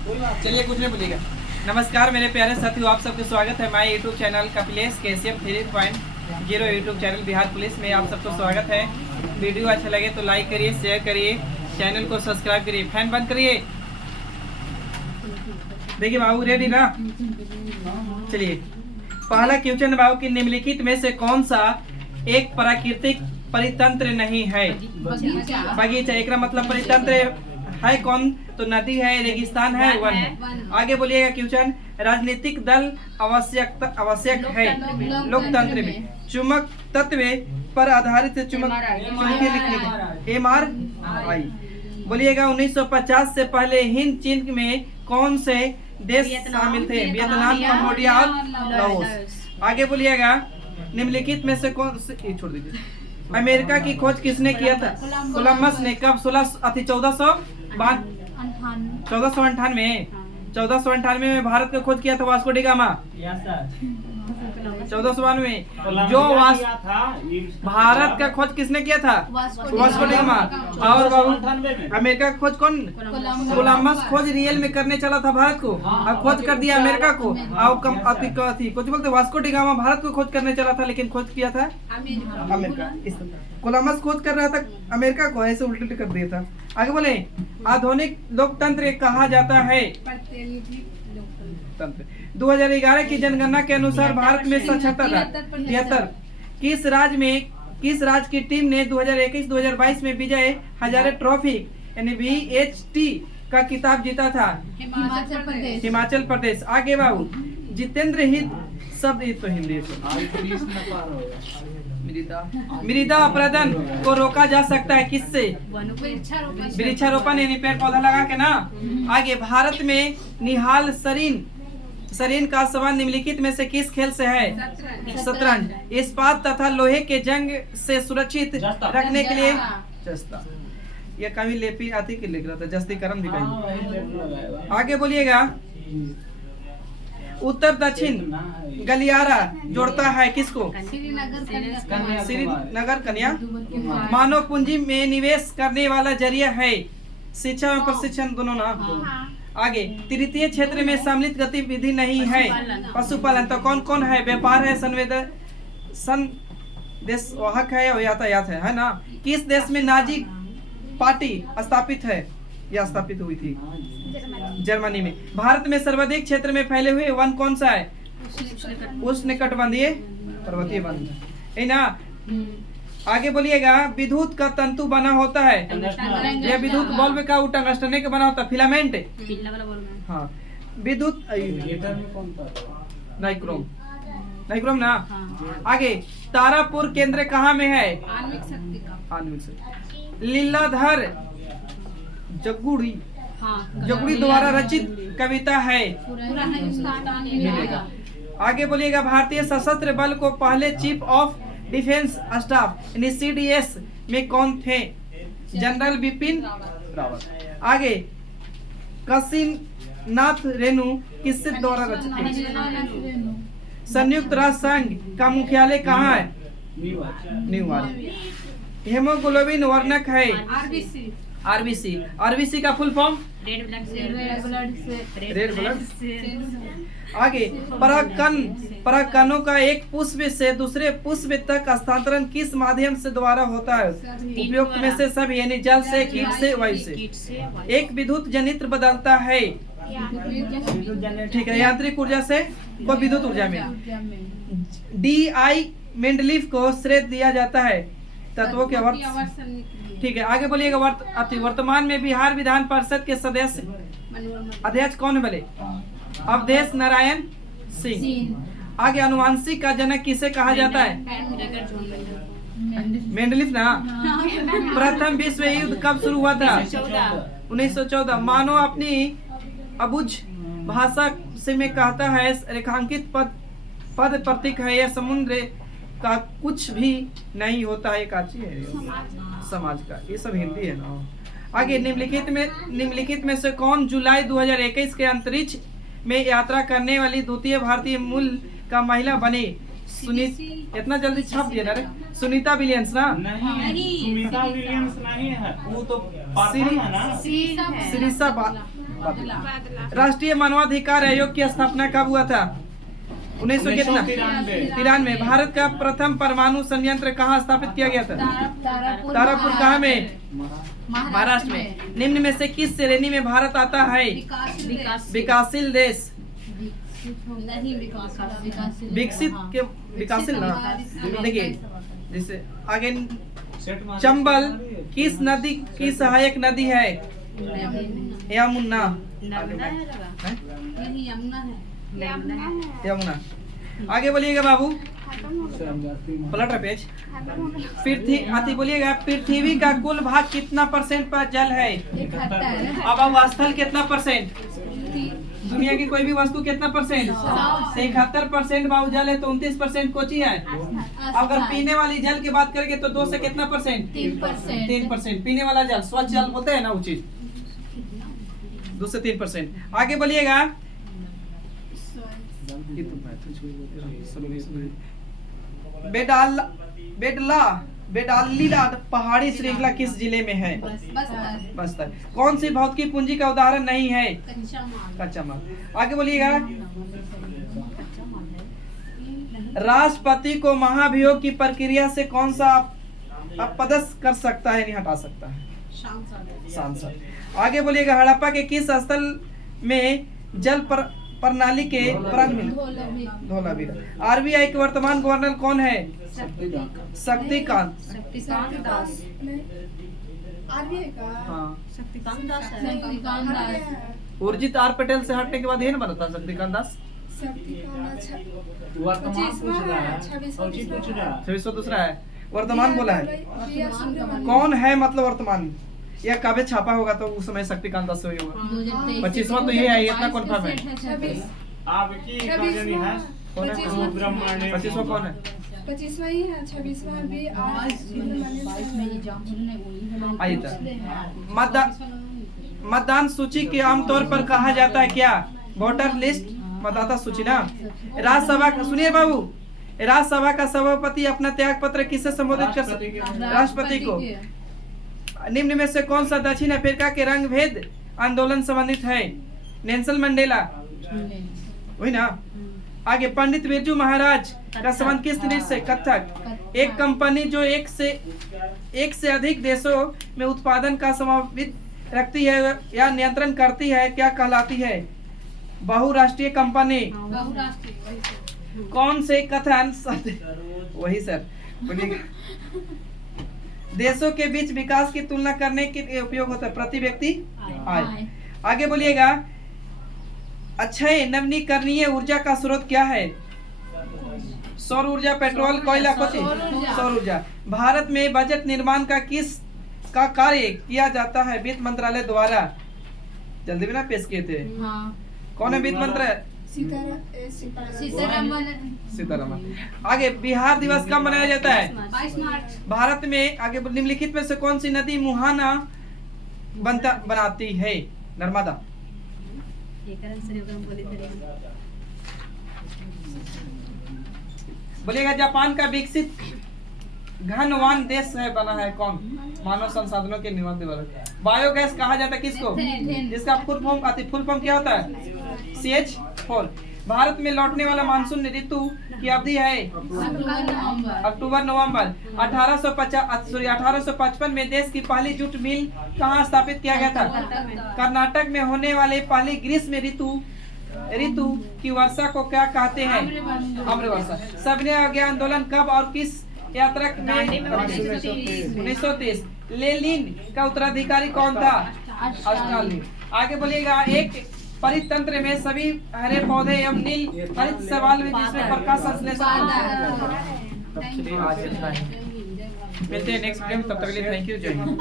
चलिए कुछ नहीं बोलिएगा। नमस्कार मेरे प्यारे साथियों, आप सबका स्वागत है my YouTube channel Kapilesh KCM 3.0 YouTube channel Bihar police में आप सबका स्वागत है। वीडियो अच्छा लगे तो लाइक करिए, शेयर करिए, चैनल को सब्सक्राइब करिए। फैन बंद करिए। देखिए बाबू रेडी ना। चलिए पहला क्वेश्चन बाबू की निम्नलिखित में से कौन सा एक प्राकृतिक परितंत्र नहीं है? बगीचा। एक मतलब परितंत्र है कौन? तो नदी है, रेगिस्तान है, वन है। आगे बोलिएगा क्वेश्चन, राजनीतिक दल आवश्यक है लोकतंत्र में चुंबक तत्व पर आधारित चुंबकीय लिखने MRI। बोलिएगा 1950 से पहले हिंद चीन में कौन से देश शामिल थे? वियतनाम, कंबोडिया और लाओस। आगे बोलिएगा निम्नलिखित में से कौन से, छोड़ दीजिए, अमेरिका की खोज किसने किया था? कोलंबस ने। कब? 1498 में भारत का खोज किया था वास्को डी गामा। 1492 जो भारत का खोज किसने किया था? Vasco D gamma. और बाबू अमेरिका का खोज कौन? कोलंबस खोज रियल में करने चला था भारत को, अब खोज कर दिया अमेरिका को। कुछ बोलते वास्को डी गामा भारत को खोज करने चला था, लेकिन खोज किया था अमेरिका। कोलंबस खोज कर रहा था अमेरिका को, ऐसे उल्टे कर दिया था। आगे बोले आधुनिक लोकतंत्र कहा जाता है 2011 की जनगणना के अनुसार भारत में 73 किस राज्य की टीम ने 2021-2022 में विजय हजारे ट्रॉफी यानी VHT का खिताब जीता था? हिमाचल प्रदेश। आगे बाबू जितेंद्र हित शब्द तो हिंदी मृदा अपरदन को रोका जा सकता है किससे? वृक्षारोपण यानी पेड़ पौधा लगा के ना। आगे भारत में निहाल शरीन का संबंध निम्नलिखित में से किस खेल से है? शतरंज। इस्पात तथा लोहे के जंग से सुरक्षित रखने के लिए जस्ता। ये कभी लेपी आती के लिख रहा था, जस्तीकरण भी कहीं। आगे बोलिएगा उत्तर दक्षिण गलियारा जोड़ता है किसको? श्रीनगर कन्या। मानव पूंजी में निवेश करने वाला जरिया है, शिक्षा में प्रशिक्षण दोनों ना। आगे तृतीय क्षेत्र में सम्मिलित गतिविधि नहीं है, पशुपालन। तो कौन कौन है? व्यापार है, संदेशवाहक है और यातायात है ना। किस देश में नाजी पार्टी स्थापित है या स्थापित हुई थी? जर्मनी में। भारत में सर्वाधिक क्षेत्र में फैले हुए वन कौन सा है? उष्णकटिबंधीय पर्वतीय वन है ना। आगे बोलिएगा विद्युत का तंतु बना होता है, यह विद्युत बल्ब का टंगस्टन का बना होता है, फिलामेंट। हाँ विद्युत नाइक्रोम ना। आगे तारापुर केंद्र कहाँ में है? लीलाधर जगुड़ी द्वारा रचित कविता है। आगे बोलिएगा भारतीय सशस्त्र बल को पहले चीफ ऑफ डिफेंस स्टाफ यानी CDS में कौन थे? जनरल बिपिन रावत। आगे काशीनाथ रेणु किससे द्वारा रचित? संयुक्त राष्ट्र संघ का मुख्यालय कहाँ है? न्यूयॉर्क। हेमोग्लोबिन वर्णक है RBC का full form? Red blood cell. आगे परागकणों का एक पुष्प से दूसरे पुष्प तक स्थानांतरण किस माध्यम से द्वारा होता है? उपयुक्त में से सभी यानी जल से, कीट से, वायु से। एक विद्युत जनित्र बदलता है, ठीक है, यांत्रिक ऊर्जा से को विद्युत ऊर्जा में। DI मेंडलीफ को श्रेय दिया जाता है तत्वों के वर्त, ठीक है। आगे बोलिएगा वर्तमान में बिहार विधान परिषद के सदस्य अध्यक्ष कौन है? बोले अवधेश नारायण सिंह। आगे अनुवांशिक का जनक किसे कहा जाता है? मेंडलीफ ना। प्रथम विश्व युद्ध कब शुरू हुआ था? 1914। मानव अपनी अबुझ भाषा से में कहता है रेखांकित पद प्रतीक है, यह समुद्र का कुछ भी नहीं होता है, काची है समाज का। ये सब हिंदी है ना। आगे निम्नलिखित में से कौन जुलाई 2021 के अंतरिक्ष में यात्रा करने वाली द्वितीय भारतीय मूल का महिला बनी? इतना जल्दी छप दिया ना रे। सुनीता विलियम्स ना? नहीं सुनीता विलियम्स नहीं है, वो तो सिरिसा राष्ट्रीय मानवाधिकार आयोग की स्थापना कब हुआ था? 1900 कितना? 93। भारत का प्रथम परमाणु संयंत्र कहाँ स्थापित किया गया था? तारापुर। कहाँ में? महाराष्ट्र में। निम्न में से किस श्रेणी में भारत आता है? विकासशील देश। विकसित के विकासशील ना, देखिए जैसे आगे चंबल किस नदी की सहायक नदी है? यमुना। यमुना। आगे बोलिएगा बाबू, पलट पेज। पृथ्वी बोलिएगा, पृथ्वी का कुल भाग कितना % पर जल है? अब स्थल कितना %? दुनिया की कोई भी वस्तु कितना %? 71% बाबू जल है, तो 29% कोची है। अगर पीने वाली जल की बात करेंगे तो 2 से कितना %? 3%। पीने वाला जल, स्वच्छ जल होता है ना, वो चीज 2 से 3%। आगे बोलिएगा, बेडालीला पहाड़ी श्रृंखला किस जिले में है? बस्तर। कौन सी भौतिकी पूंजी का उदाहरण नहीं है? कच्चा माल। आगे बोलिएगा, राष्ट्रपति को महाभियोग की प्रक्रिया से कौन सा अपदस्थ कर सकता है, नहीं हटा सकता है? सांसद। आगे बोलिएगा, हड़प्पा के किस स्थल में जल प्रणाली के धोलावीरा। RBI के वर्तमान गवर्नर कौन है? शक्तिकांत दास। उर्जित R पटेल से हटने के बाद ये ना बनता शक्तिकांत दास। 2600 दूसरा है, वर्तमान बोला है। कौन है मतलब वर्तमान? यह कभी छापा होगा तो उस समय शक्तिकांत दास से होगा। 25वां तो ये है, इतना कन्फर्म है। 25वां कौन है? 25वां ही है, 26वां भी आइए मतदान सूची के आमतौर पर कहा जाता है क्या? वोटर लिस्ट, मतदाता सूची ना। राज्यसभा का सुनिए बाबू, राज्यसभा का सभापति अपना त्याग पत्र किससे संबोधित कर सकते? राष्ट्रपति को। निम्न में से कौन सा दक्षिण अफ्रीका के रंग भेद आंदोलन संबंधित है? नेल्सन मंडेला, वही ना। आगे, पंडित बिरजू महाराज का संबंध किस नृत्य से? कथक। एक कंपनी जो एक से अधिक देशों में उत्पादन का समावित रखती है या नियंत्रण करती है, क्या कहलाती है? बहुराष्ट्रीय कंपनी। कौन से कथन वही सर बोलिएगा, देशों के बीच विकास की तुलना करने के लिए उपयोग होता है? प्रति व्यक्ति आय। आगे बोलिएगा, अक्षय नवीकरणीय ऊर्जा का स्रोत क्या है? सौर ऊर्जा, पेट्रोल, कोयला, सौर ऊर्जा। भारत में बजट निर्माण का किस का कार्य किया जाता है वित्त मंत्रालय द्वारा? जल्दी में ना पेश किए थे। कौन है वित्त मंत्रालय? सीतारमन। आगे, बिहार दिवस कब मनाया जाता है? 22 मार्च। भारत में आगे निम्नलिखित में से कौन सी नदी मुहाना बनाती है? नर्मदा। बोलिएगा, जापान का विकसित घनवान देश है बना है कौन? मानव संसाधनों के निर्माण वाला। बायोगैस कहा जाता है किसको? जिसका फुल फॉर्म क्या होता है? CH4। भारत में लौटने वाला मानसून ऋतु की अवधि है अक्टूबर नवंबर। 1855 में देश की पहली जूट मिल कहाँ स्थापित किया गया था? कर्नाटक में होने वाले पहली ग्रीष्म ऋतु की वर्षा को क्या कहते हैं? आम्र वर्षा। सविनय अवज्ञा आंदोलन कब और किस यात्रा में? 1930। लेनिन का उत्तराधिकारी कौन था? स्टालिन। आगे बोलिएगा, एक परितंत्र में सभी हरे पौधे एवं नील हरित सवाल में जिसमें प्रकाश संश्लेषण। मिलते हैं नेक्स्ट वीडियो में, तब तक के लिए थैंक यू, जय हिंद।